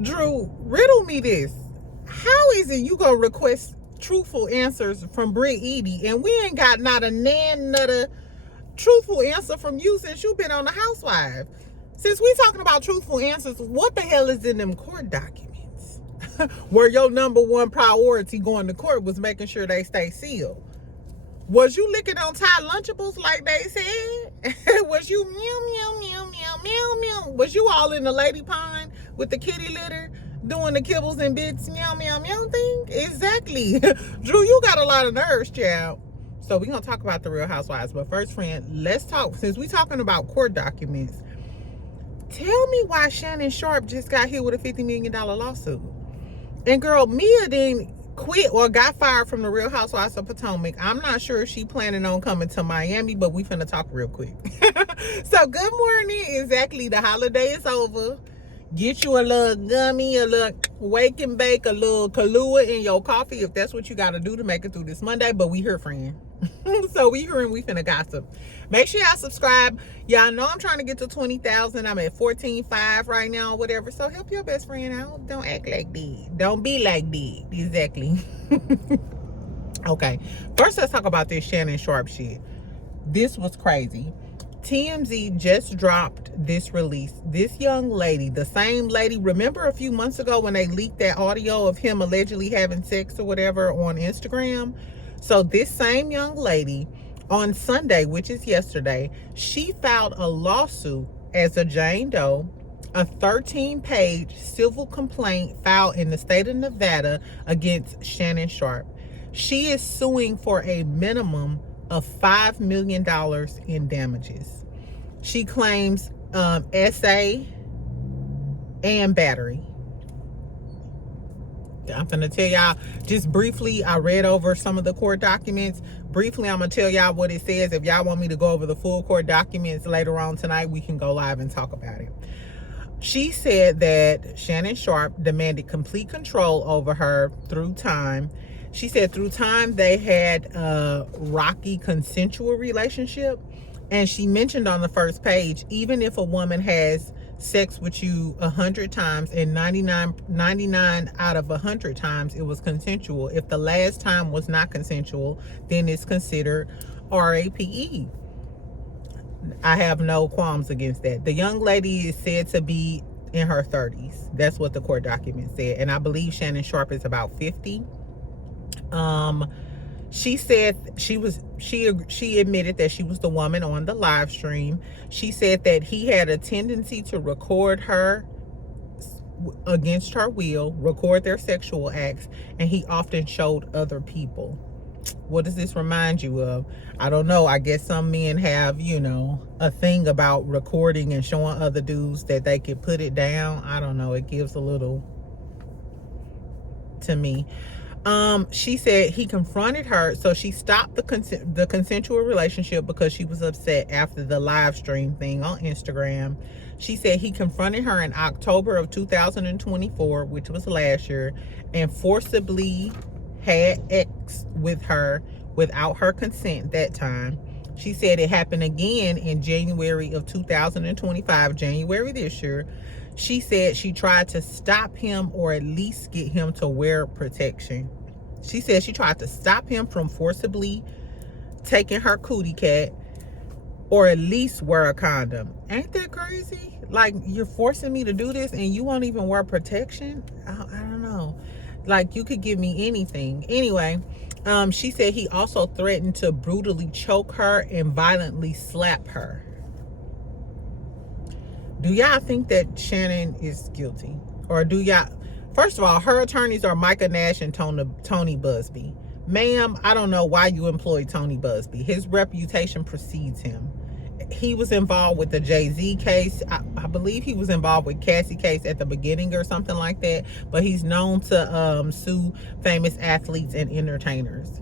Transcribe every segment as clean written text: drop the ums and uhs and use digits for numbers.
Drew, riddle me this. How is it you gonna request truthful answers from Britt Edie and we ain't got not a nan truthful answer from you since you've been on the Housewives? Since we talking about truthful answers, what the hell is in them court documents? Where your number one priority going to court was making sure they stay sealed. Was you licking on Tide Lunchables like they said? Was you meow, meow, meow, meow, meow, meow? Was you all in the lady pond with the kitty litter doing the kibbles and bits meow, meow, meow thing? Exactly. Drew, you got a lot of nerves, child. So we're going to talk about the Real Housewives. But first, friend, let's talk. Since we're talking about court documents, tell me why Shannon Sharpe just got hit with a $50 million lawsuit. And girl, Mia didn't quit or got fired from the Real Housewives of Potomac. I'm not sure if she planning on coming to Miami, but we finna talk real quick. So good morning. Exactly, the holiday is over. Get you a little gummy, a little wake and bake, a little Kahlua in your coffee if that's what you gotta do to make it through this Monday. But we here, friend. So we here and we finna gossip. Make sure y'all subscribe. Y'all know I'm trying to get to 20,000. I'm at 14.5 right now, whatever. So help your best friend out. Don't act like that. Don't be like that. Exactly. Okay. First, let's talk about this Shannon Sharpe shit. This was crazy. TMZ just dropped this release. This young lady, the same lady, remember a few months ago when they leaked that audio of him allegedly having sex or whatever on Instagram? So this same young lady on Sunday, which is yesterday, she filed a lawsuit as a Jane Doe, a 13-page civil complaint filed in the state of Nevada against Shannon Sharpe. She is suing for a minimum of $5 million in damages. She claims SA and battery. I'm gonna tell y'all just briefly. I read over some of the court documents. Briefly, I'm gonna tell y'all what it says. If y'all want me to go over the full court documents later on tonight, we can go live and talk about it. She said that Shannon Sharpe demanded complete control over her through time. She said through time they had a rocky consensual relationship. And she mentioned on the first page, even if a woman has sex with you 100 times and 99 out of 100 times it was consensual, if the last time was not consensual, then it's considered RAPE. I have no qualms against that. The young lady is said to be in her 30s. That's what the court document said. And I believe Shannon Sharpe is about 50. She said she admitted that she was the woman on the live stream. She said that he had a tendency to record her against her will, record their sexual acts, and he often showed other people. What does this remind you of? I don't know. I guess some men have, a thing about recording and showing other dudes that they could put it down. I don't know. It gives a little to me. She said he confronted her, so she stopped the consensual relationship because she was upset after the live stream thing on Instagram. She said he confronted her in October of 2024, which was last year, and forcibly had sex with her without her consent that time. She said it happened again in January of 2025, January this year. She said she tried to stop him or at least get him to wear protection. She said she tried to stop him from forcibly taking her cootie cat or at least wear a condom. Ain't that crazy? Like, you're forcing me to do this and you won't even wear protection? I don't know. Like, you could give me anything. Anyway, she said he also threatened to brutally choke her and violently slap her. Do y'all think that Shannon is guilty? Or do y'all... First of all, her attorneys are Micah Nash and Tony Busby. Ma'am, I don't know why you employed Tony Busby. His reputation precedes him. He was involved with the Jay-Z case. I believe he was involved with Cassie case at the beginning or something like that. But he's known to sue famous athletes and entertainers.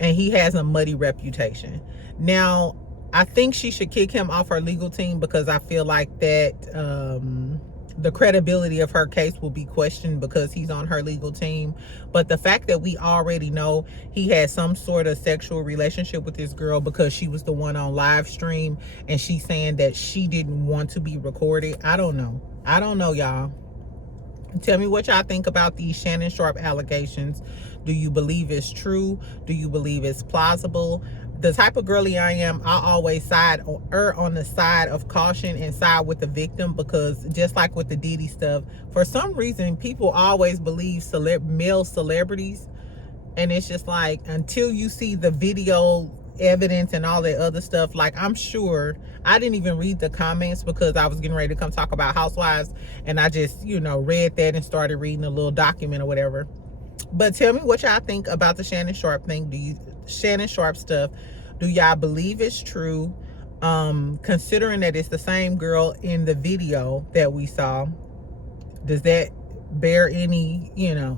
And he has a muddy reputation. Now, I think she should kick him off her legal team because I feel like that the credibility of her case will be questioned because he's on her legal team. But the fact that we already know he had some sort of sexual relationship with this girl because she was the one on live stream and she's saying that she didn't want to be recorded. I don't know, y'all. Tell me what y'all think about these Shannon Sharpe allegations. Do you believe it's true? Do you believe it's plausible? The type of girly I am, I always err on the side of caution and side with the victim, because just like with the Diddy stuff, for some reason people always believe male celebrities, and it's just like, until you see the video evidence and all that other stuff, like, I'm sure I didn't even read the comments because I was getting ready to come talk about Housewives, and I just, read that and started reading a little document or whatever. But tell me what y'all think about the Shannon Sharpe thing. Shannon Sharpe stuff, do y'all believe it's true? Considering that it's the same girl in the video that we saw, does that bear any,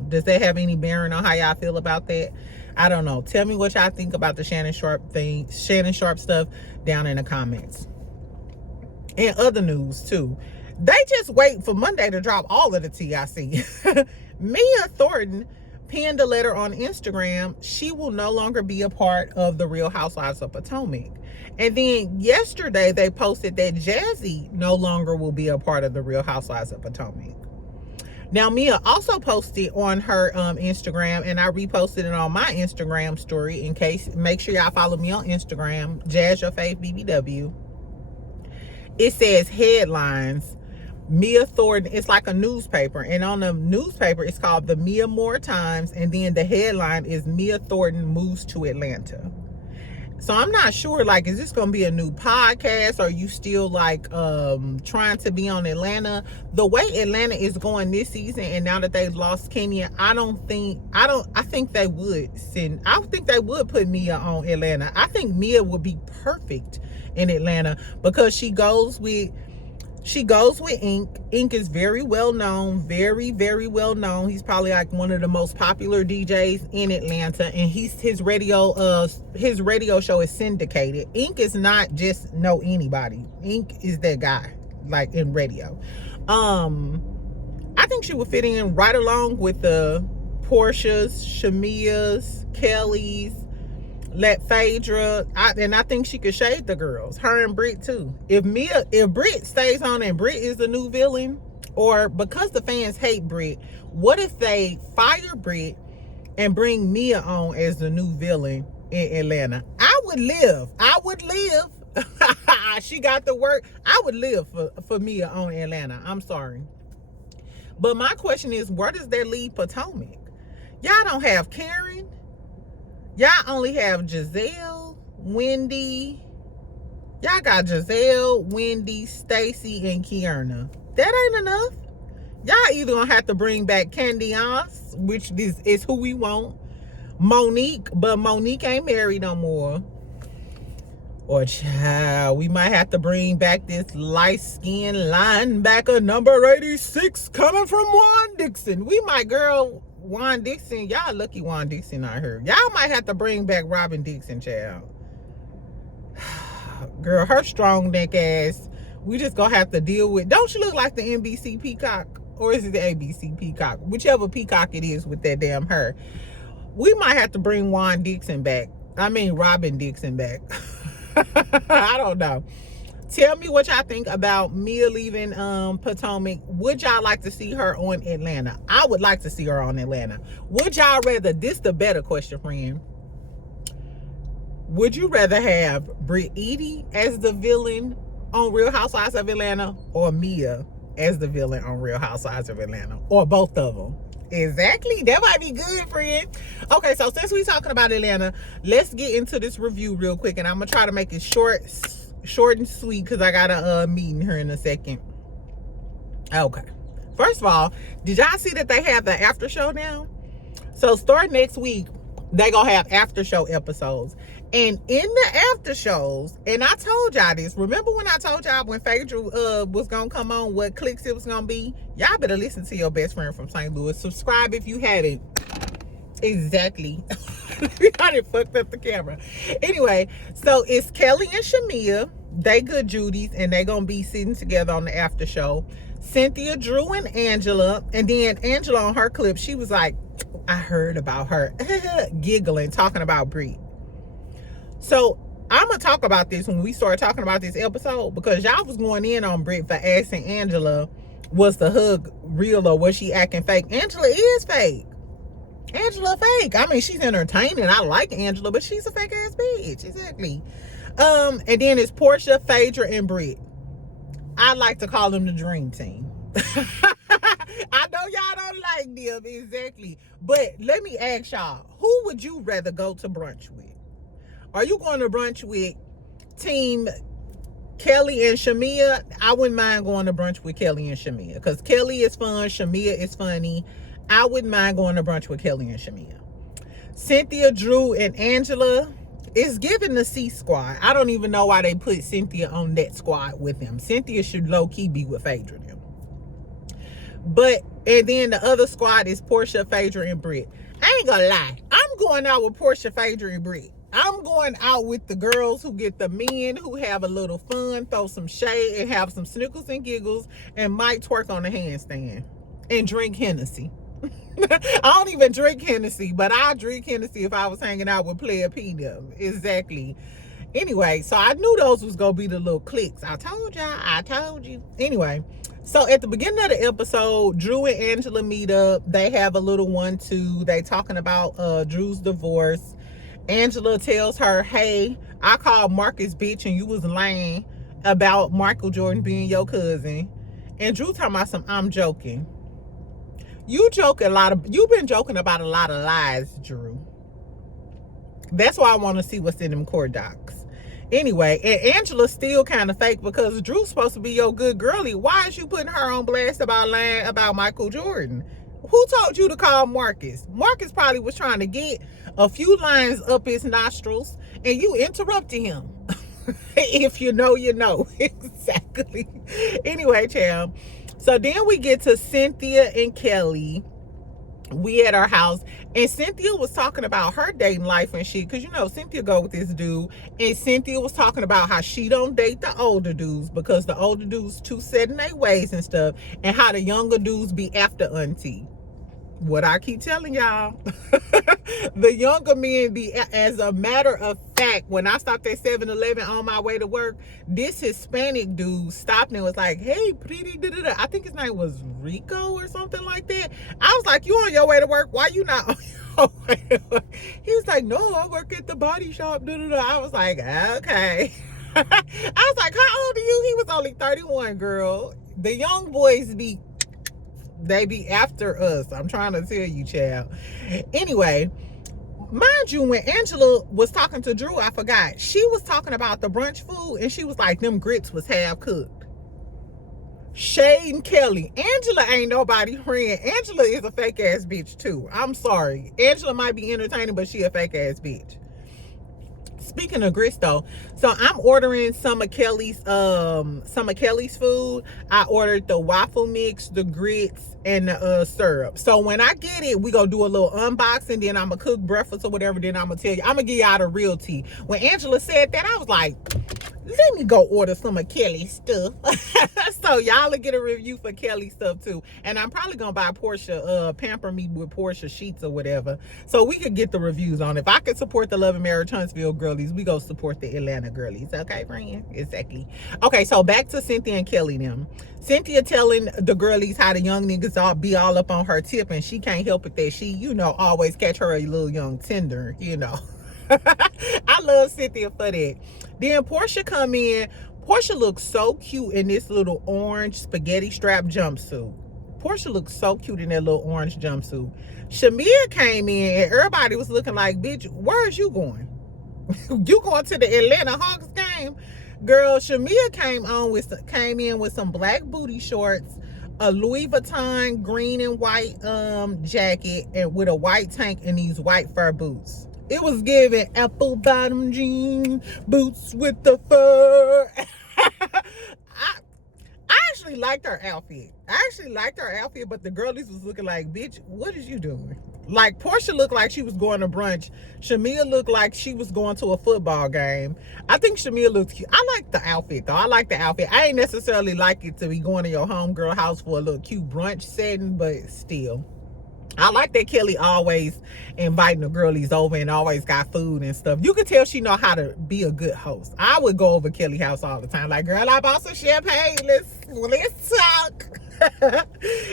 does that have any bearing on how y'all feel about that? I don't know. Tell me what y'all think about the Shannon Sharpe stuff down in the comments. And other news too. They just wait for Monday to drop all of the TIC. Mia Thornton penned a letter on Instagram. She will no longer be a part of the Real Housewives of Potomac. And then yesterday they posted that Jassi no longer will be a part of the Real Housewives of Potomac. Now, Mia also posted on her Instagram, and I reposted it on my Instagram story. In case, make sure y'all follow me on Instagram, Jazz Your Faith BBW. It says headlines. Mia Thornton, it's like a newspaper, and on the newspaper it's called the Mia Moore Times, and then the headline is Mia Thornton moves to Atlanta. So I'm not sure, like, is this gonna be a new podcast, or are you still like trying to be on Atlanta? The way Atlanta is going this season, and now that they've lost Kenya, I think they would put Mia on Atlanta. I think Mia would be perfect in Atlanta because she goes with Ink. Ink is very well known, very, very well known. He's probably like one of the most popular DJs in Atlanta, and his radio show is syndicated. Ink is not just anybody. Ink is that guy, like, in radio. I think she would fit in right along with the Portias, Shamias, Kellys, Phaedra, and I think she could shade the girls, her and Brit too. If Brit stays on and Brit is the new villain, or because the fans hate Brit, what if they fire Brit and bring Mia on as the new villain in Atlanta? I would live. She got the work. I would live for Mia on Atlanta. I'm sorry. But my question is, where does that leave Potomac? Y'all don't have Karen. Y'all only have Giselle, Wendy. Y'all got Giselle, Wendy, Stacy, and Kierna. That ain't enough. Y'all either gonna have to bring back Candiance, which is who we want. Monique, but Monique ain't married no more. Or child, we might have to bring back this light-skinned linebacker number 86 coming from Juan Dixon. Juan Dixon, y'all lucky Juan Dixon not here. Y'all might have to bring back Robin Dixon, child. Girl, her strong neck ass, we just gonna have to deal with. Don't she look like the NBC peacock? Or is it the ABC peacock? Whichever peacock it is with that damn hair. We might have to bring Robin Dixon back. I don't know. Tell me what y'all think about Mia leaving Potomac. Would y'all like to see her on Atlanta? I would like to see her on Atlanta. Would y'all rather, this the better question, friend. Would you rather have Britney as the villain on Real Housewives of Atlanta, or Mia as the villain on Real Housewives of Atlanta? Or both of them? Exactly. That might be good, friend. Okay, so since we're talking about Atlanta, let's get into this review real quick, and I'm gonna try to make it short and sweet because I got a meeting here in a second. Okay, first of all, did y'all see that they have the after show now? So starting next week, they gonna have after show episodes, and in the after shows, and I told y'all this, remember when I told y'all when Phaedra was gonna come on, what clicks it was gonna be? Y'all better listen to your best friend from St. Louis. Subscribe if you haven't. Exactly. I done fucked up the camera. Anyway, so it's Kelly and Shamia. They good Judies, and they gonna be sitting together on the after show. Cynthia, Drew, and Angela. And then Angela on her clip, she was like, I heard about her. Giggling, talking about Brie. So I'm gonna talk about this when we start talking about this episode, because y'all was going in on Brit for asking Angela Was the hug real or was she acting fake? Angela is fake. Angela fake. I mean, she's entertaining. I like Angela, but she's a fake ass bitch. Exactly. And then it's Portia, Phaedra, and Britt. I like to call them the dream team. I know y'all don't like them, exactly. But let me ask y'all, who would you rather go to brunch with? Are you going to brunch with Team Kelly and Shamia? I wouldn't mind going to brunch with Kelly and Shamia because Kelly is fun, Shamia is funny. I wouldn't mind going to brunch with Kelly and Shamia. Cynthia, Drew, and Angela is giving the C squad. I don't even know why they put Cynthia on that squad with them. Cynthia should low-key be with Phaedra them. But, and then the other squad is Portia, Phaedra, and Britt. I ain't gonna lie. I'm going out with Portia, Phaedra, and Britt. I'm going out with the girls who get the men who have a little fun, throw some shade, and have some snickles and giggles, and might twerk on the handstand and drink Hennessy. I don't even drink Hennessy, but I drink Hennessy if I was hanging out with Player P them. Exactly. Anyway, so I knew those was gonna be the little cliques. I told y'all. I told you. Anyway, so at the beginning of the episode, Drew and Angela meet up. They have a little 1-2. They talking about Drew's divorce. Angela tells her, hey, I called Marcus bitch and you was lying about Michael Jordan being your cousin. And Drew talking about some, I'm joking. You've been joking about a lot of lies, Drew. That's why I want to see what's in them court docs. Anyway, and Angela's still kind of fake because Drew's supposed to be your good girlie. Why is you putting her on blast about lying about Michael Jordan? Who told you to call Marcus? Marcus probably was trying to get a few lines up his nostrils and you interrupted him. If you know, you know. Exactly. Anyway, child. So then we get to Cynthia and Kelly. We at our house, and Cynthia was talking about her dating life and shit, because you know Cynthia go with this dude, and Cynthia was talking about how she don't date the older dudes because the older dudes too set in their ways and stuff, and how the younger dudes be after auntie. What I keep telling y'all, the younger men be, as a matter of fact, when I stopped at 7-Eleven on my way to work, this Hispanic dude stopped and was like, hey, pretty, da-da-da. I think his name was Rico or something like that. I was like, you on your way to work? Why you not on your way to work? He was like, no, I work at the body shop, da-da-da. I was like, okay. I was like, how old are you? He was only 31, girl. The young boys be, they be after us. I'm trying to tell you, child. Anyway, mind you, when Angela was talking to Drew, I forgot. She was talking about the brunch food, and she was like, them grits was half cooked. Shade and Kelly. Angela ain't nobody friend. Angela is a fake ass bitch too. I'm sorry. Angela might be entertaining, but she a fake ass bitch. Speaking of grits though, so I'm ordering some of Kelly's food. I ordered the waffle mix, the grits, and the syrup. So when I get it, we gonna do a little unboxing, then I'm gonna cook breakfast or whatever, then I'm gonna tell you. I'm gonna give y'all the real tea. When Angela said that, I was like, let me go order some of Kelly's stuff. So y'all will get a review for Kelly stuff too. And I'm probably gonna buy Portia, pamper me with Portia sheets or whatever, so we could get the reviews on it. If I could support the Love and Marriage Huntsville girlies, we go support the Atlanta girlies. Okay, friend? Exactly. Okay, so back to Cynthia and Kelly them. Cynthia telling the girlies how the young niggas all be all up on her tip, and she can't help it that she, you know, always catch her a little young tender, you know. I love Cynthia for that. Then Portia come in. Portia looks so cute in this little orange spaghetti strap jumpsuit. Portia looks so cute in that little orange jumpsuit. Shamia came in and everybody was looking like, bitch, where is you going? You going to the Atlanta Hawks game? Girl, Shamia came in with some black booty shorts, a Louis Vuitton green and white jacket, and with a white tank and these white fur boots. It was giving apple bottom jean boots with the fur. I actually liked her outfit. But the girlies was looking like, bitch, what is you doing? Like, Portia looked like she was going to brunch. Shamia looked like she was going to a football game. I think Shamia looked cute. I like the outfit, though. I ain't necessarily like it to be going to your homegirl house for a little cute brunch setting, but still. I like that Kelly always inviting the girlies over and always got food and stuff. You can tell she know how to be a good host. I would go over Kelly's house all the time. Like, girl, I bought some champagne. Let's talk.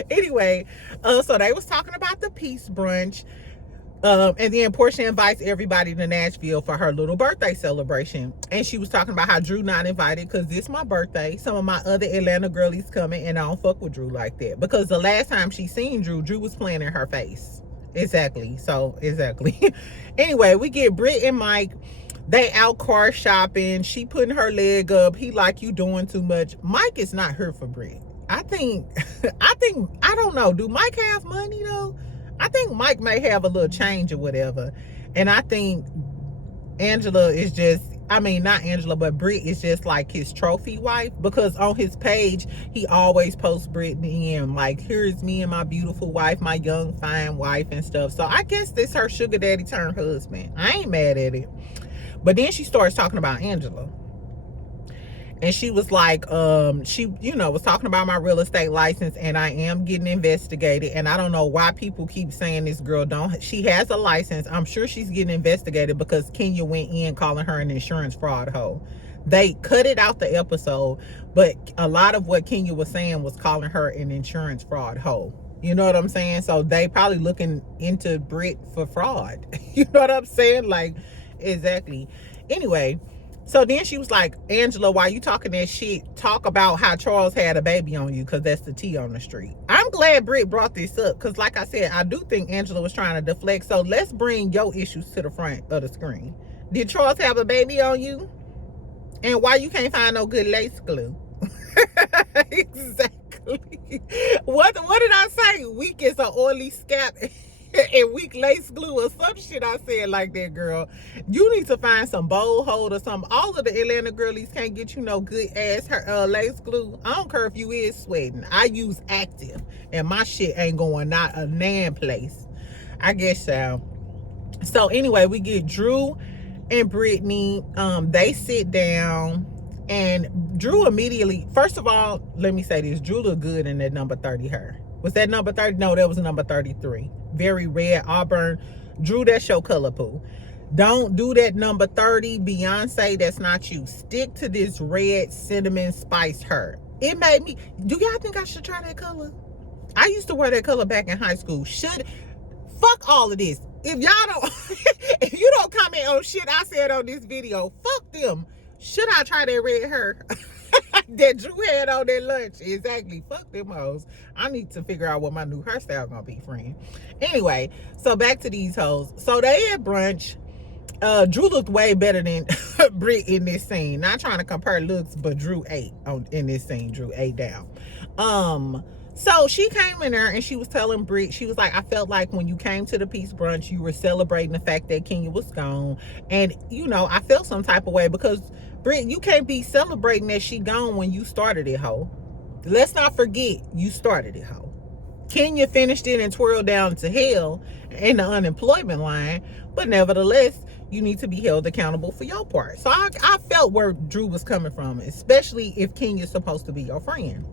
Anyway, so they was talking about the peace brunch. And then Portia invites everybody to Nashville for her little birthday celebration. And she was talking about how Drew not invited because this my birthday. Some of my other Atlanta girlies coming and I don't fuck with Drew like that. Because the last time she seen Drew was playing in her face. Exactly. So, exactly. Anyway, we get Britt and Mike. They out car shopping. She putting her leg up. He like, you doing too much. Mike is not here for Britt. I don't know. Do Mike have money though? I think Mike may have a little change or whatever. And I think Angela is just, I mean, not Angela, but Britt is just like his trophy wife, because on his page, he always posts Britney and like, here's me and my beautiful wife, my young, fine wife and stuff. So I guess this her sugar daddy turned husband. I ain't mad at it. But then she starts talking about Angela. And she was like, she, was talking about my real estate license and I am getting investigated. And I don't know why people keep saying this girl she has a license. I'm sure she's getting investigated because Kenya went in calling her an insurance fraud hoe. They cut it out the episode, but a lot of what Kenya was saying was calling her an insurance fraud hoe. You know what I'm saying? So they probably looking into Britt for fraud. You know what I'm saying? Like, exactly. Anyway, so then she was like, Angela, while you talking that shit, talk about how Charles had a baby on you, because that's the tea on the street. I'm glad Britt brought this up, because like I said, I do think Angela was trying to deflect. So let's bring your issues to the front of the screen. Did Charles have a baby on you? And why you can't find no good lace glue? Exactly. What did I say? Weak as an oily scalp and weak lace glue or some shit I said like that, girl. You need to find some bowl hold or something. All of the Atlanta girlies can't get you no good ass lace glue. I don't care if you is sweating. I use active and my shit ain't going not a nan place. I guess so. So anyway, we get Drew and Britney. They sit down and Drew immediately, first of all, let me say this. Drew looked good in that number 30 hair. Was that number 30? No, that was number 33. Very red, auburn. Drew, that's your color, poo. Don't do that number 30. Beyonce, that's not you. Stick to this red cinnamon spice hair. It made me, do y'all think I should try that color? I used to wear that color back in high school. Fuck all of this. If y'all don't, if you don't comment on shit I said on this video, fuck them. Should I try that red hair that Drew had on that lunch? Exactly. Fuck them hoes. I need to figure out what my new hairstyle gonna be, friend. Anyway, so back to these hoes. So they at brunch. Drew looked way better than Britt in this scene. Not trying to compare looks, but Drew ate in this scene. Drew ate down. So she came in there and she was telling Britt, she was like, I felt like when you came to the peace brunch, you were celebrating the fact that Kenya was gone. And, I felt some type of way because, Britt, you can't be celebrating that she gone when you started it, ho. Let's not forget, you started it, ho. Kenya finished it and twirled down to hell in the unemployment line. But nevertheless, you need to be held accountable for your part. So I felt where Drew was coming from, especially if Kenya's supposed to be your friend.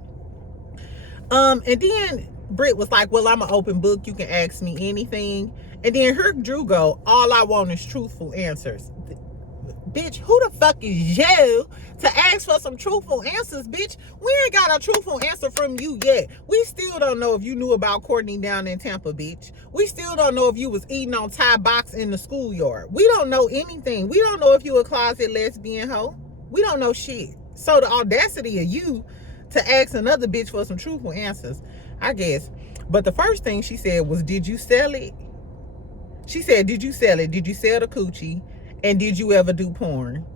And then Britt was like, well, I'm an open book. You can ask me anything. And then her Drew go, all I want is truthful answers. Bitch, who the fuck is you to ask for some truthful answers, bitch? We ain't got a truthful answer from you yet. We still don't know if you knew about Courtney down in Tampa, bitch. We still don't know if you was eating on Thai box in the schoolyard. We don't know anything. We don't know if you a closet lesbian hoe. We don't know shit. So the audacity of you to ask another bitch for some truthful answers, I guess. But the first thing she said was, did you sell it? She said, did you sell it? Did you sell the coochie? And did you ever do porn?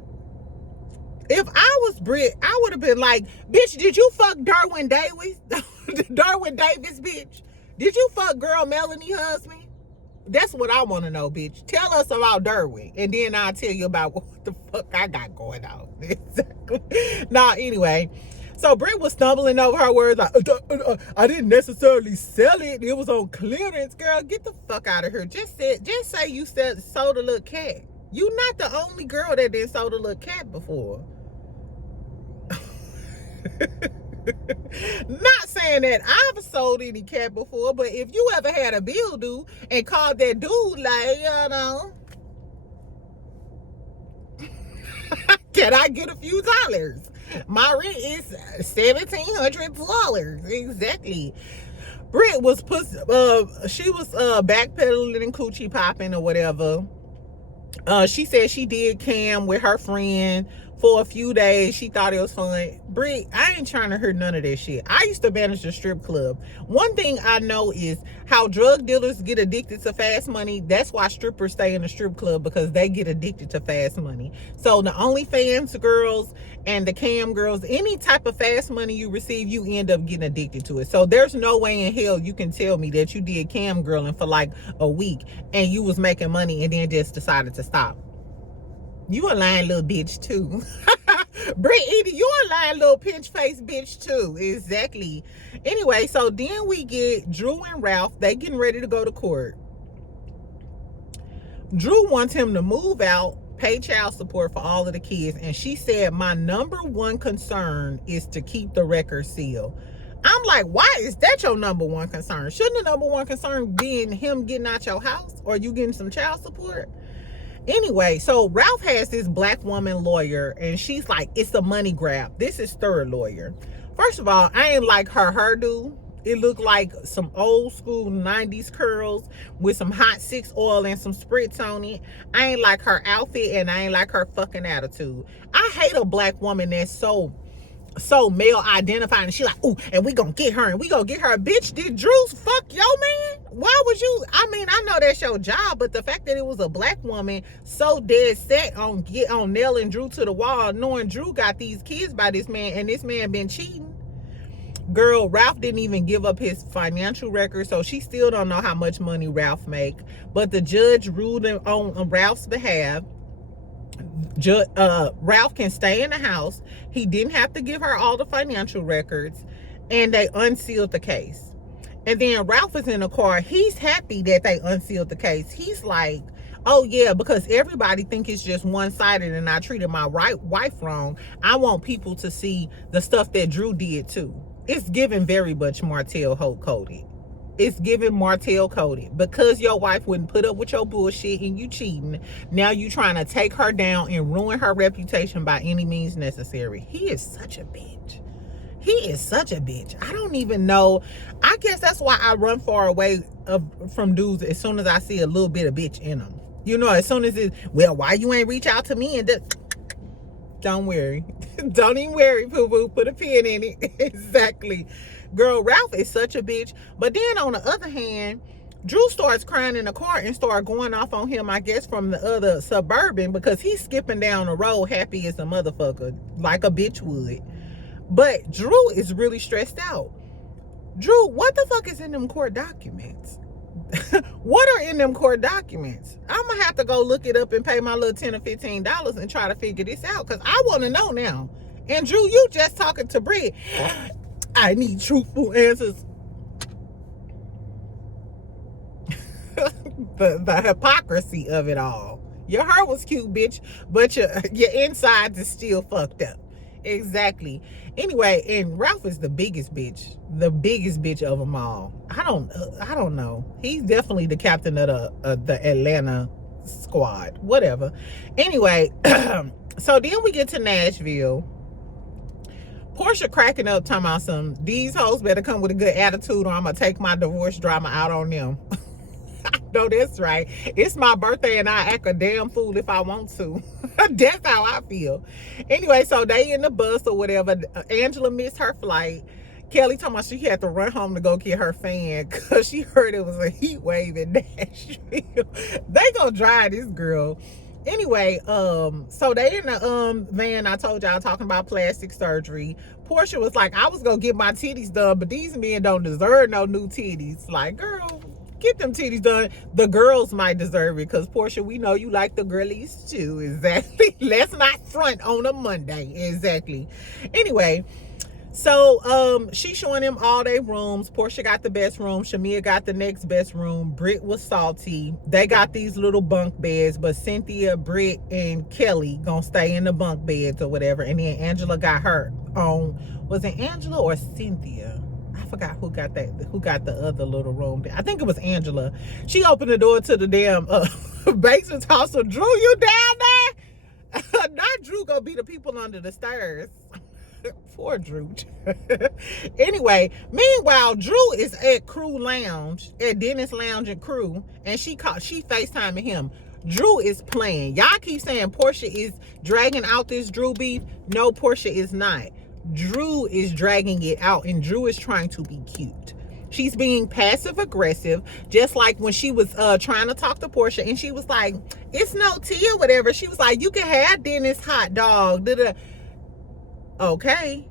If I was Britt, I would have been like, bitch, did you fuck Derwin Davis? Derwin Davis, bitch. Did you fuck girl Melanie husband? That's what I want to know, bitch. Tell us about Derwin. And then I'll tell you about what the fuck I got going on. Exactly. Nah, anyway. So Britt was stumbling over her words like, I didn't necessarily sell it. It was on clearance. Girl, get the fuck out of here. Just say you sold a little cat. You not the only girl that didn't sold a little cat before. Not saying that I've sold any cat before, but if you ever had a bill due and called that dude like, can I get a few dollars? My rent is $1,700. Exactly. Brit was she was backpedaling and coochie popping or whatever. She said she did cam with her friend for a few days. She thought it was fun. Brit, I ain't trying to hear none of that shit. I used to manage a strip club. One thing I know is how drug dealers get addicted to fast money. That's why strippers stay in the strip club, because they get addicted to fast money. So the OnlyFans girls and the cam girls, any type of fast money you receive, you end up getting addicted to it. So there's no way in hell you can tell me that you did cam girling for like a week and you was making money and then just decided to stop. You a lying little bitch too. Brit, you a lying little pinch face bitch too. Exactly. Anyway, so then we get Drew and Ralph. They getting ready to go to court. Drew wants him to move out, pay child support for all of the kids, and she said, my number one concern is to keep the record sealed. I'm like, why is that your number one concern? Shouldn't the number one concern be him getting out your house, or you getting some child support? Anyway, so Ralph has this black woman lawyer, and she's like, it's a money grab. This is third lawyer. First of all, I ain't like her hairdo. It looked like some old school 90s curls with some hot 6 oil and some spritz on it. I ain't like her outfit, and I ain't like her fucking attitude. I hate a black woman that's so male identifying, and she like, ooh, and we gonna get her, and we gonna get her. Bitch, did Drew fuck your man? Why would you? I mean, I know that's your job, but the fact that it was a black woman so dead set on nailing Drew to the wall, knowing Drew got these kids by this man, and this man been cheating. Girl, Ralph didn't even give up his financial record, so she still don't know how much money Ralph make. But the judge ruled on Ralph's behalf. Ralph can stay in the house. He didn't have to give her all the financial records, and they unsealed the case. And then Ralph is in the car. He's happy that they unsealed the case. He's like, oh yeah, because everybody think it's just one-sided and I treated my wife wrong. I want people to see the stuff that Drew did too. It's given very much Martell Hope coded. It's giving Martell coded. Because your wife wouldn't put up with your bullshit and you cheating, now you trying to take her down and ruin her reputation by any means necessary. He is such a bitch. He is such a bitch. I don't even know. I guess that's why I run far away from dudes as soon as I see a little bit of bitch in them. You know, as soon as it's, well, why you ain't reach out to me? And don't worry. Don't even worry, poo-poo. Put a pin in it. Exactly. Girl, Ralph is such a bitch. But then on the other hand, Drew starts crying in the car and start going off on him, I guess, from the other Suburban, because he's skipping down the road happy as a motherfucker, like a bitch would. But Drew is really stressed out. Drew, what the fuck is in them court documents? What are in them court documents? I'm gonna have to go look it up and pay my little $10 or $15 and try to figure this out, because I want to know now. And Drew, you just talking to Brit. I need truthful answers. the hypocrisy of it all. Your hair was cute, bitch, but your insides is still fucked up. Exactly. Anyway, and Ralph is the biggest bitch of them all. I don't know. He's definitely the captain of the Atlanta squad. Whatever. Anyway, so then we get to Nashville. Portia cracking up, talking about these hoes better come with a good attitude, or I'm gonna take my divorce drama out on them. I know that's right. It's my birthday and I act a damn fool if I want to. That's how I feel. Anyway, so they in the bus or whatever. Angela missed her flight. Kelly talking about she had to run home to go get her fan because she heard it was a heat wave in Nashville. They gonna drive this girl. Anyway, so they in the van. I told y'all, talking about plastic surgery. Portia was like, I was gonna get my titties done, but these men don't deserve no new titties. Like, girl, get them titties done. The girls might deserve it, because Portia, we know you like the girlies too. Exactly. Let's not front on a Monday. Exactly. Anyway, so she's showing them all their rooms. Portia got the best room. Shamia got the next best room. Britt was salty. They got these little bunk beds, but Cynthia, Britt, and Kelly gonna stay in the bunk beds or whatever. And then Angela got her on. Was it Angela or Cynthia? I forgot who got the other little room. I think it was Angela. She opened the door to the damn basement house. So Drew, you down there? Not Drew gonna be the people under the stairs. Poor Drew. Anyway, meanwhile, Drew is at Crew Lounge, at Dennis Lounge and Crew, and she FaceTiming him. Drew is playing. Y'all keep saying Portia is dragging out this Drew beef. No, Portia is not. Drew is dragging it out, and Drew is trying to be cute. She's being passive aggressive, just like when she was trying to talk to Portia, and she was like, "It's no tea or whatever." She was like, "You can have Dennis hot dog." Da-da. Okay.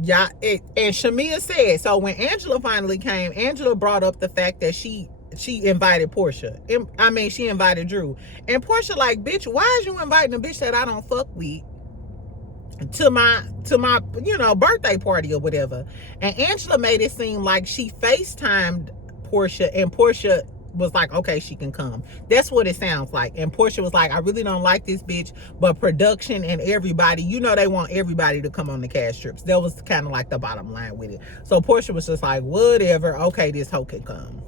Yeah, and Shamia said, so when Angela finally came, Angela brought up the fact that she invited Portia. She invited Drew. And Portia like, "Bitch, why is you inviting a bitch that I don't fuck with to my birthday party or whatever?" And Angela made it seem like she FaceTimed Portia, and Portia was like, "Okay, she can come." That's what it sounds like. And Portia was like, "I really don't like this bitch, but production and everybody, they want everybody to come on the cash trips." That was kind of like the bottom line with it. So Portia was just like, "Whatever, okay, this hoe can come."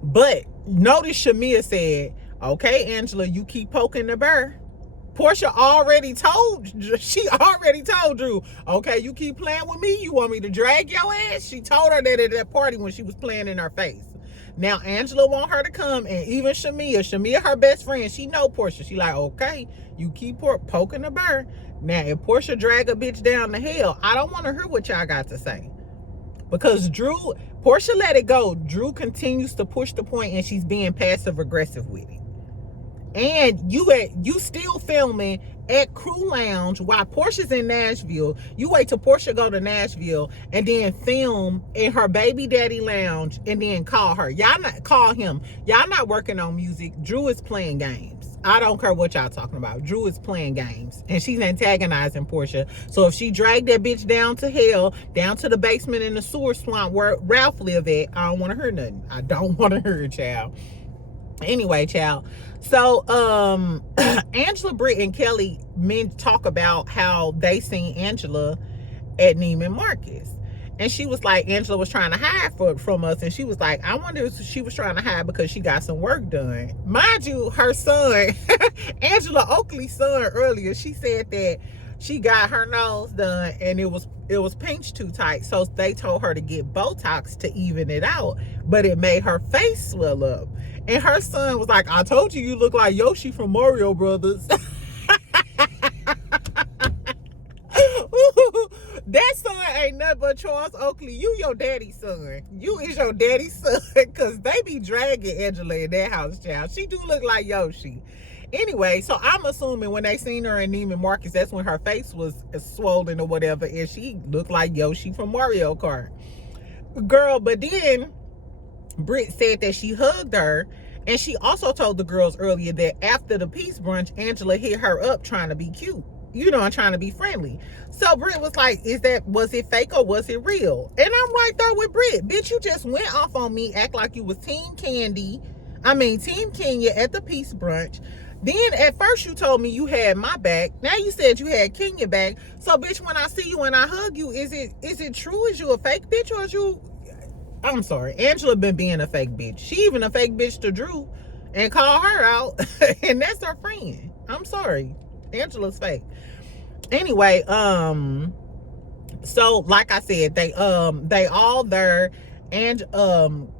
But notice Shamia said, "Okay, Angela, you keep poking the bear." Portia already told Drew, "Okay, you keep playing with me, you want me to drag your ass?" She told her that at that party when she was playing in her face. Now Angela want her to come, and even Shamia, her best friend, she know Portia. She like, "Okay, you keep poking the bear." Now if Portia drag a bitch down the hell, I don't want to hear what y'all got to say. Because Portia let it go. Drew continues to push the point, and she's being passive aggressive with it. And you still filming at Crew Lounge while Portia's in Nashville. You wait till Portia go to Nashville and then film in her baby daddy lounge and then call her. Call him. Y'all not working on music. Drew is playing games. I don't care what y'all talking about. Drew is playing games, and she's antagonizing Portia. So if she dragged that bitch down to hell, down to the basement in the sewer swamp where Ralph live at, I don't want to hear nothing. I don't want to hear it, child. Anyway, child. So Angela, Britt, and Kelly talk about how they seen Angela at Neiman Marcus. And she was like, Angela was trying to hide from us. And she was like, I wonder if she was trying to hide because she got some work done. Mind you, her son, Angela Oakley's son, earlier, she said that she got her nose done and it was pinched too tight. So they told her to get Botox to even it out. But it made her face swell up. And her son was like, I told you look like Yoshi from Mario Brothers. That son ain't nothing but Charles Oakley. You your daddy's son. You is your daddy's son. Because they be dragging Angela in that house, child. She do look like Yoshi. Anyway, so I'm assuming when they seen her in Neiman Marcus, that's when her face was swollen or whatever. And she looked like Yoshi from Mario Kart. Girl, but then Britt said that she hugged her, and she also told the girls earlier that after the peace brunch, Angela hit her up trying to be cute, and trying to be friendly. So Britt was like, was it fake or was it real? And I'm right there with Britt. Bitch, you just went off on me, act like you was Team Kenya at the peace brunch. Then at first you told me you had my back. Now you said you had Kenya back. So bitch, when I see you and I hug you, is it true? Is you a fake bitch or is you... I'm sorry. Angela been being a fake bitch. She even a fake bitch to Drew and call her out. And that's her friend. I'm sorry. Angela's fake. Anyway, so like I said, they all there, and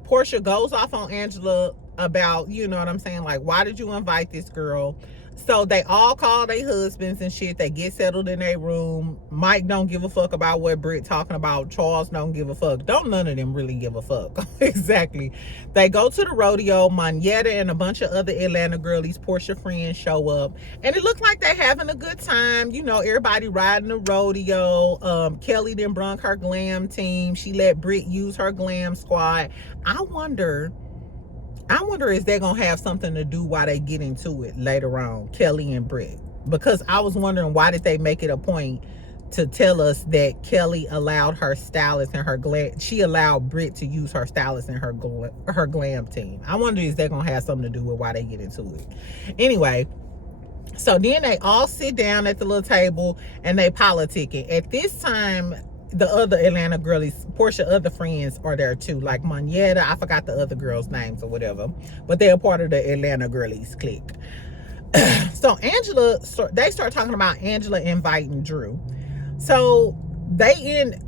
Portia goes off on Angela about, you know what I'm saying, like, why did you invite this girl? So they all call their husbands and shit. They get settled in their room. Mike don't give a fuck about what Britt talking about. Charles don't give a fuck. Don't none of them really give a fuck. Exactly. They go to the rodeo. Monietta and a bunch of other Atlanta girlies, Portia friends, show up. And it looked like they having a good time. Everybody riding the rodeo. Kelly then brung her glam team. She let Britt use her glam squad. I wonder is they gonna have something to do why they get into it later on, Kelly and Britt? Because I was wondering, why did they make it a point to tell us that Kelly allowed her stylist and her glam, she allowed Britt to use her stylist and her glam team? I wonder, is that gonna have something to do with why they get into it? Anyway, so then they all sit down at the little table and they politicking. At this time, the other Atlanta girlies, Portia other friends are there too, like Monietta. I forgot the other girls' names or whatever, but they're part of the Atlanta girlies clique. So they start talking about Angela inviting Drew. So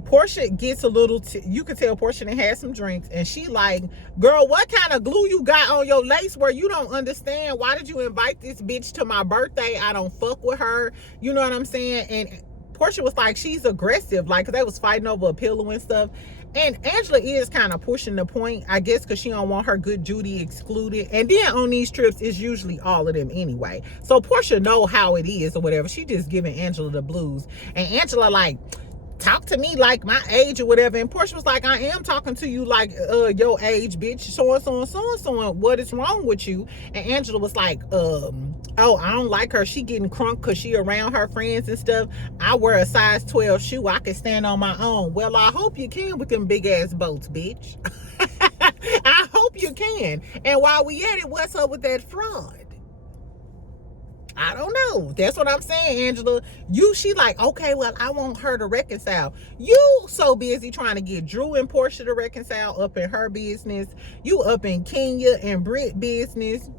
Portia gets a little, you could tell Portia done had some drinks, and she like, girl, what kind of glue you got on your lace where you don't understand? Why did you invite this bitch to my birthday? I don't fuck with her. You know what I'm saying? And Portia was like, she's aggressive, like, cause they was fighting over a pillow and stuff. And Angela is kind of pushing the point, I guess, because she don't want her good Judy excluded. And then on these trips, it's usually all of them anyway. So Portia know how it is or whatever. She just giving Angela the blues. And Angela like, talk to me like my age or whatever. And Portia was like, I am talking to you like your age, bitch. So and so and so and so. What is wrong with you? And Angela was like, oh, I don't like her. She getting crunk because she around her friends and stuff. I wear a size 12 shoe. I can stand on my own. Well, I hope you can with them big ass boats, bitch. I hope you can. And while we at it, what's up with that fraud? I don't know. That's what I'm saying, Angela. She like, okay, well, I want her to reconcile. You so busy trying to get Drew and Portia to reconcile up in her business. You up in Kenya and Brit business.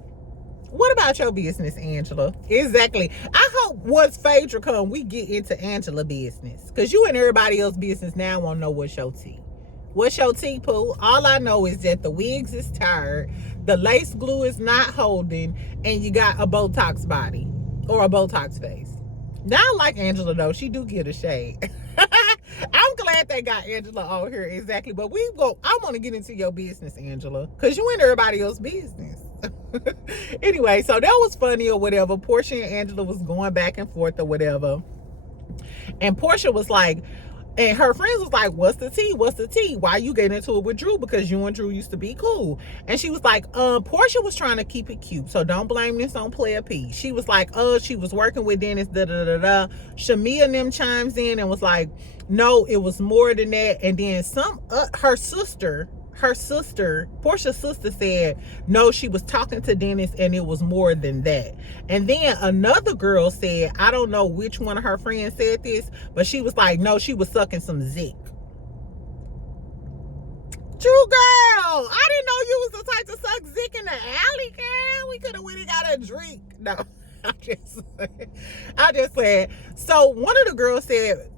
What about your business, Angela? Exactly. I hope once Phaedra come, we get into Angela business. Because you and everybody else business now want to know what's your tea. What's your tea, Pooh? All I know is that the wigs is tired, the lace glue is not holding, and you got a Botox body or a Botox face. Now, I like Angela, though. She do get a shade. I'm glad they got Angela on here, exactly. But I want to get into your business, Angela, because you in everybody else's business. Anyway, so that was funny or whatever. Portia and Angela was going back and forth or whatever. And Portia was like, and her friends was like, what's the tea? What's the tea? Why you getting into it with Drew? Because you and Drew used to be cool. And she was like, Portia was trying to keep it cute. So don't blame this on Player P. She was like, she was working with Dennis, da-da-da-da. Shamia and them chimes in and was like, no, it was more than that. And then her sister, Portia's sister said, no, she was talking to Dennis and it was more than that. And then another girl said, I don't know which one of her friends said this, but she was like, no, she was sucking some Zick. True girl, I didn't know you was the type to suck Zick in the alley, girl. We could have went and got a drink. No, I just said. So one of the girls said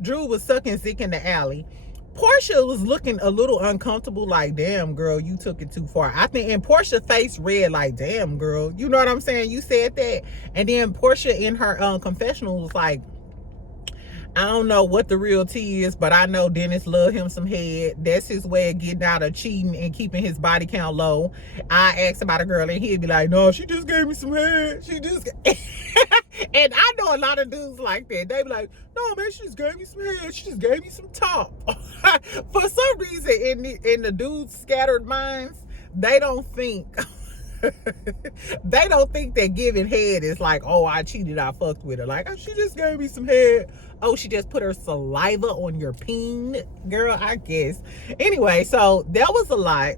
Drew was sucking Zick in the alley. Portia was looking a little uncomfortable, like, damn, girl, you took it too far. I think, and Portia's face red, like, damn, girl, you know what I'm saying? You said that. And then Portia in her confessional was like, I don't know what the real tea is, but I know Dennis love him some head. That's his way of getting out of cheating and keeping his body count low. I asked about a girl and he'd be like, no, she just gave me some head. She just and I know a lot of dudes like that. They be like, no, man, she just gave me some head. She just gave me some top. For some reason, in the dudes' scattered minds, they don't think that giving head is like, oh, I cheated, I fucked with her. Like, oh, she just gave me some head. Oh, she just put her saliva on your peen. Girl, I guess. Anyway, so that was a lot.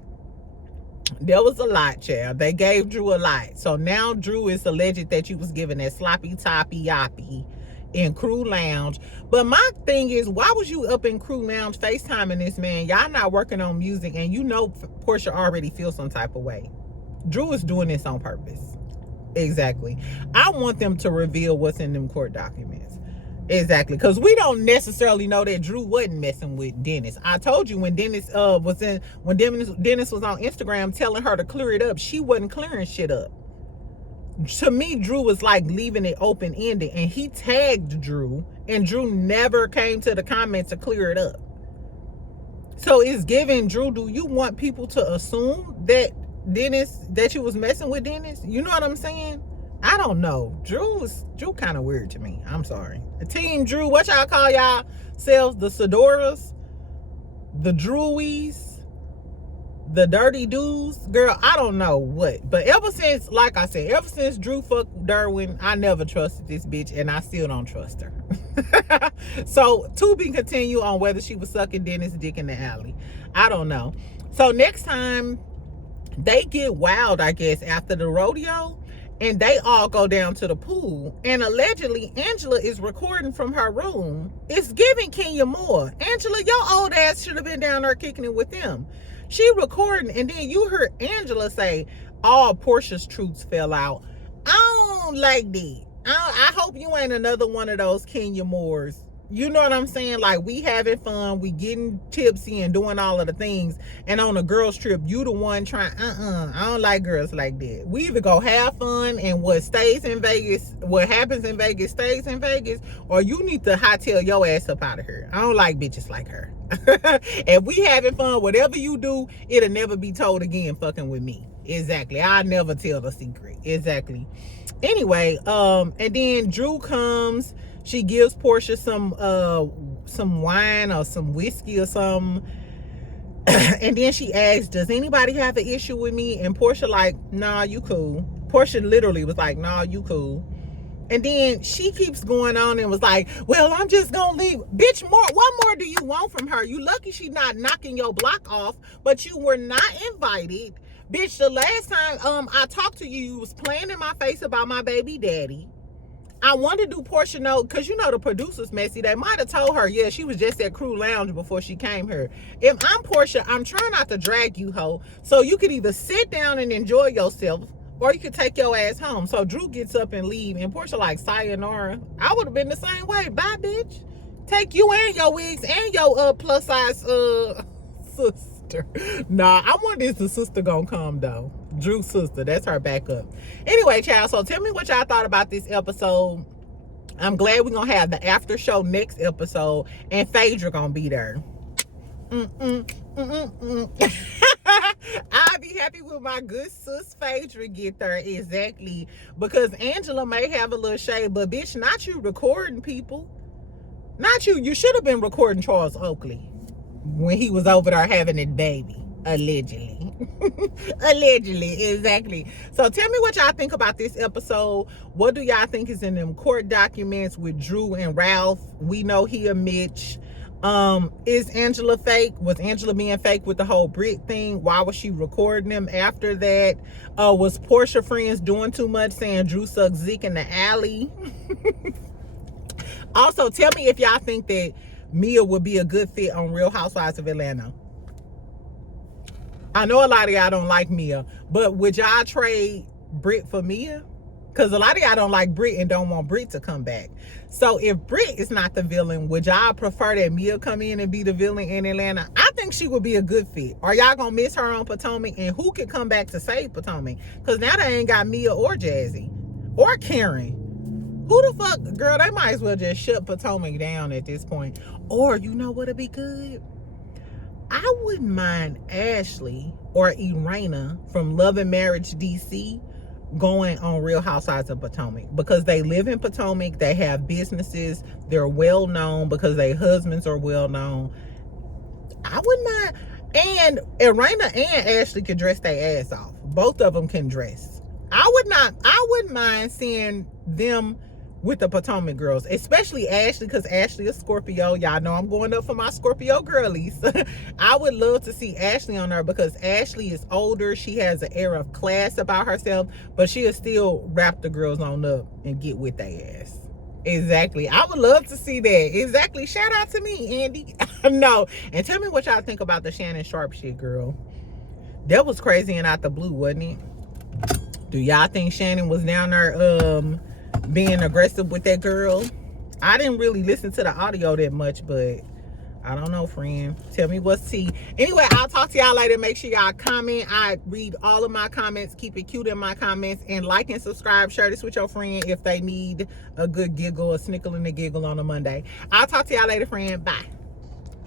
There was a lot, child. They gave Drew a lot. So now Drew is alleged that you was giving that sloppy toppy yoppy in Crew Lounge. But my thing is, why was you up in Crew Lounge FaceTiming this man? Y'all not working on music, and you know Portia already feels some type of way. Drew is doing this on purpose. Exactly. I want them to reveal what's in them court documents. Exactly. Because we don't necessarily know that Drew wasn't messing with Dennis. I told you when Dennis was on Instagram telling her to clear it up, she wasn't clearing shit up. To me, Drew was like leaving it open-ended, and he tagged Drew, and Drew never came to the comments to clear it up. So it's giving Drew, do you want people to assume that you was messing with Dennis? You know what I'm saying? I don't know. Drew kind of weird to me. I'm sorry. Team Drew, what y'all call y'all selves? The Sedoras, the Drewies, the Dirty Dudes? Girl, I don't know what. But ever since, like I said, ever since Drew fucked Derwin, I never trusted this bitch, and I still don't trust her. So, to be continued on whether she was sucking Dennis' dick in the alley. I don't know. So, next time, they get wild, I guess, after the rodeo, and they all go down to the pool, and allegedly Angela is recording from her room. It's giving Kenya Moore. Angela, your old ass should have been down there kicking it with them. She recording, and then you heard Angela say all Portia's truths fell out. I don't like that. I hope you ain't another one of those Kenya Moores You know what I'm saying? Like, we having fun, we getting tipsy and doing all of the things. And on a girls trip, you the one trying, I don't like girls like that. We either go have fun and what stays in Vegas, what happens in Vegas stays in Vegas, or you need to hightail your ass up out of here. I don't like bitches like her. If we having fun, whatever you do, it'll never be told again fucking with me. Exactly. I'll never tell the secret. Exactly. Anyway, and then Drew comes. She gives Portia some wine or some whiskey or something. And then she asks, does anybody have an issue with me? And Portia like, nah, you cool. Portia literally was like, nah, you cool. And then she keeps going on and was like, well, I'm just gonna leave. Bitch, what more do you want from her? You lucky she not knocking your block off, but you were not invited. Bitch, the last time I talked to you, you was playing in my face about my baby daddy. I wanted to do Portia note because you know the producers messy. They might have told her, yeah, she was just at Crew Lounge before she came here. If I'm Portia, I'm trying not to drag you, ho. So you could either sit down and enjoy yourself, or you could take your ass home. So Drew gets up and leave, and Portia like, sayonara. I would have been the same way. Bye, bitch. Take you and your wigs and your plus size sister. Nah, I wonder if the sister gonna come though. Drew's sister, that's her backup. Anyway, child, so tell me what y'all thought about this episode. I'm glad we're gonna have the after show next episode, and Phaedra gonna be there. I'll be happy with my good sis Phaedra get there. Exactly. Because Angela may have a little shade, but bitch, not you recording people. Not you. You should have been recording Charles Oakley when he was over there having a baby. Allegedly. Allegedly, exactly. So tell me what y'all think about this episode. What do y'all think is in them court documents with Drew and Ralph? We know he a Mitch. Is Angela fake? Was Angela being fake with the whole Brit thing? Why was she recording them after that? Was Portia friends doing too much, saying Drew sucked Zeke in the alley? Also, tell me if y'all think that Mia would be a good fit on Real Housewives of Atlanta. I know a lot of y'all don't like Mia, but would y'all trade Brit for Mia? Because a lot of y'all don't like Brit and don't want Brit to come back. So if Brit is not the villain, would y'all prefer that Mia come in and be the villain in Atlanta? I think she would be a good fit. Are y'all going to miss her on Potomac? And who can come back to save Potomac? Because now they ain't got Mia or Jazzy or Karen. Who the fuck? Girl, they might as well just shut Potomac down at this point. Or you know what'd be good? I wouldn't mind Ashley or Irena from Love and Marriage DC going on Real Housewives of Potomac, because they live in Potomac, they have businesses, they're well known because their husbands are well known. I wouldn't mind. And Irena and Ashley can dress their ass off. Both of them can dress. I wouldn't mind seeing them with the Potomac girls, especially Ashley, because Ashley is Scorpio. Y'all know I'm going up for my Scorpio girlies. I would love to see Ashley on there because Ashley is older. She has an air of class about herself, but she'll still wrap the girls on up and get with their ass. Exactly. I would love to see that. Exactly. Shout out to me, Andy. No. And tell me what y'all think about the Shannon Sharpe shit, girl. That was crazy and out the blue, wasn't it? Do y'all think Shannon was down there being aggressive with that girl? I didn't really listen to the audio that much, but I don't know, friend. Tell me what's tea. Anyway, I'll talk to y'all later. Make sure y'all comment. I read all of my comments. Keep it cute in my comments. And like and subscribe. Share this with your friend if they need a good giggle, a snickle and a giggle on a Monday. I'll talk to y'all later, friend. Bye.